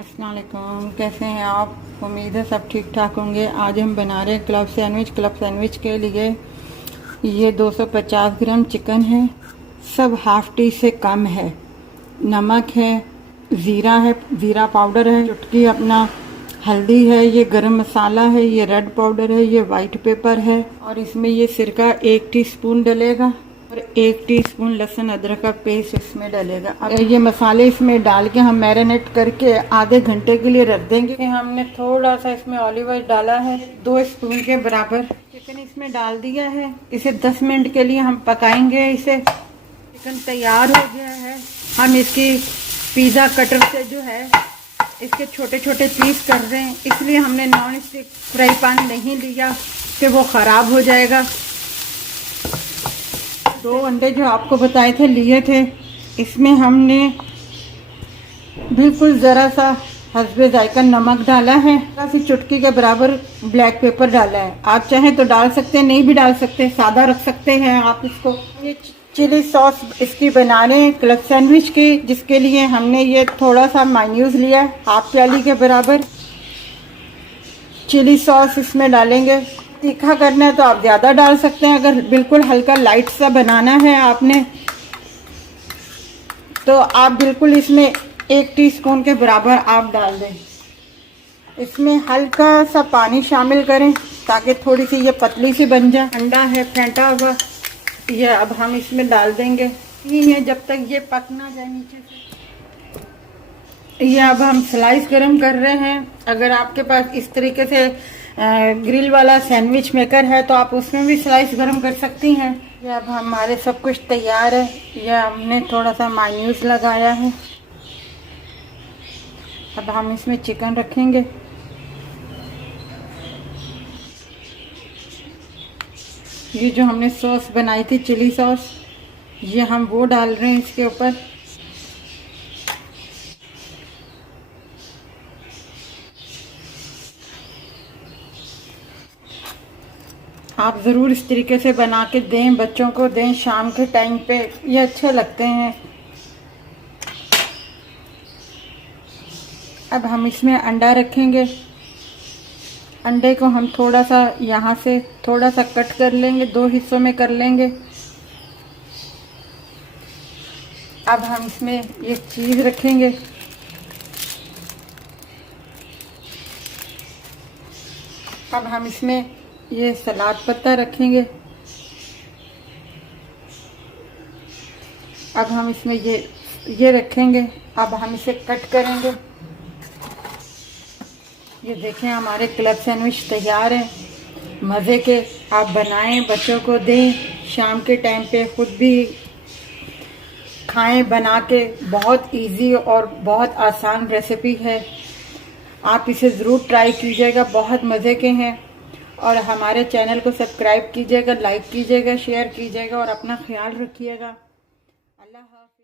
अस्सलाम वालेकुम, कैसे हैं आप? उम्मीद है सब ठीक ठाक होंगे। आज हम बना रहे हैं क्लब सैंडविच। क्लब सैंडविच के लिए ये 250 ग्राम चिकन है, सब हाफ टी से कम है। नमक है, ज़ीरा है, ज़ीरा पाउडर है, चुटकी अपना हल्दी है, ये गरम मसाला है, ये रेड पाउडर है, ये वाइट पेपर है और इसमें ये सिरका 1 टीस्पून डलेगा और 1 टीस्पून लहसुन अदरक का पेस्ट इसमें डलेगा। अब ये मसाले इसमें डाल के हम मैरिनेट करके आधे घंटे के लिए रख देंगे। हमने थोड़ा सा इसमें ऑलिव ऑयल डाला है, 2 स्पून के बराबर। चिकन इसमें डाल दिया है, इसे 10 मिनट के लिए हम पकाएंगे। इसे चिकन तैयार हो गया है। हम इसकी पिज़्ज़ा कटर से जो है इसके छोटे छोटे पीस कर रहे हैं, इसलिए हमने नॉन स्टिक फ्राई पैन नहीं लिया कि वो ख़राब हो जाएगा। 2 अंडे जो आपको बताए थे लिए थे, इसमें हमने बिल्कुल ज़रा सा हस्बे जायका नमक डाला है, सी चुटकी के बराबर ब्लैक पेपर डाला है। आप चाहें तो डाल सकते हैं, नहीं भी डाल सकते, सादा रख सकते हैं आप इसको। ये चिली सॉस इसकी बना रहे हैं क्लब सैंडविच की, जिसके लिए हमने ये थोड़ा सा मायोनीज लिया है, हाफ प्याली के बराबर। चिली सॉस इसमें डालेंगे। तीखा करना है तो आप ज़्यादा डाल सकते हैं, अगर बिल्कुल हल्का लाइट सा बनाना है आपने तो आप बिल्कुल इसमें 1 टीस्पून के बराबर आप डाल दें। इसमें हल्का सा पानी शामिल करें ताकि थोड़ी सी ये पतली सी बन जाए। अंडा है फेंटा हुआ, ये अब हम इसमें डाल देंगे। नहीं है जब तक ये पक ना जाए नीचे से। ये अब हम स्लाइस गरम कर रहे हैं। अगर आपके पास इस तरीके से ग्रिल वाला सैंडविच मेकर है तो आप उसमें भी स्लाइस गरम कर सकती हैं। ये अब हमारे सब कुछ तैयार है। ये हमने थोड़ा सा मायोनीज लगाया है। अब हम इसमें चिकन रखेंगे। ये जो हमने सॉस बनाई थी चिली सॉस, ये हम वो डाल रहे हैं इसके ऊपर। आप ज़रूर इस तरीके से बना के दें, बच्चों को दें, शाम के टाइम पे ये अच्छे लगते हैं। अब हम इसमें अंडा रखेंगे। अंडे को हम थोड़ा सा यहाँ से थोड़ा सा कट कर लेंगे, 2 हिस्सों में कर लेंगे। अब हम इसमें ये चीज़ रखेंगे। अब हम इसमें ये सलाद पत्ता रखेंगे। अब हम इसमें ये रखेंगे। अब हम इसे कट करेंगे। ये देखें हमारे क्लब सैंडविच तैयार है। मज़े के आप बनाएं, बच्चों को दें, शाम के टाइम पे खुद भी खाएं बना के। बहुत इजी और बहुत आसान रेसिपी है, आप इसे ज़रूर ट्राई कीजिएगा, बहुत मज़े के हैं। और हमारे चैनल को सब्सक्राइब कीजिएगा, लाइक कीजिएगा, शेयर कीजिएगा और अपना ख्याल रखिएगा। अल्लाह हाफ़िज़।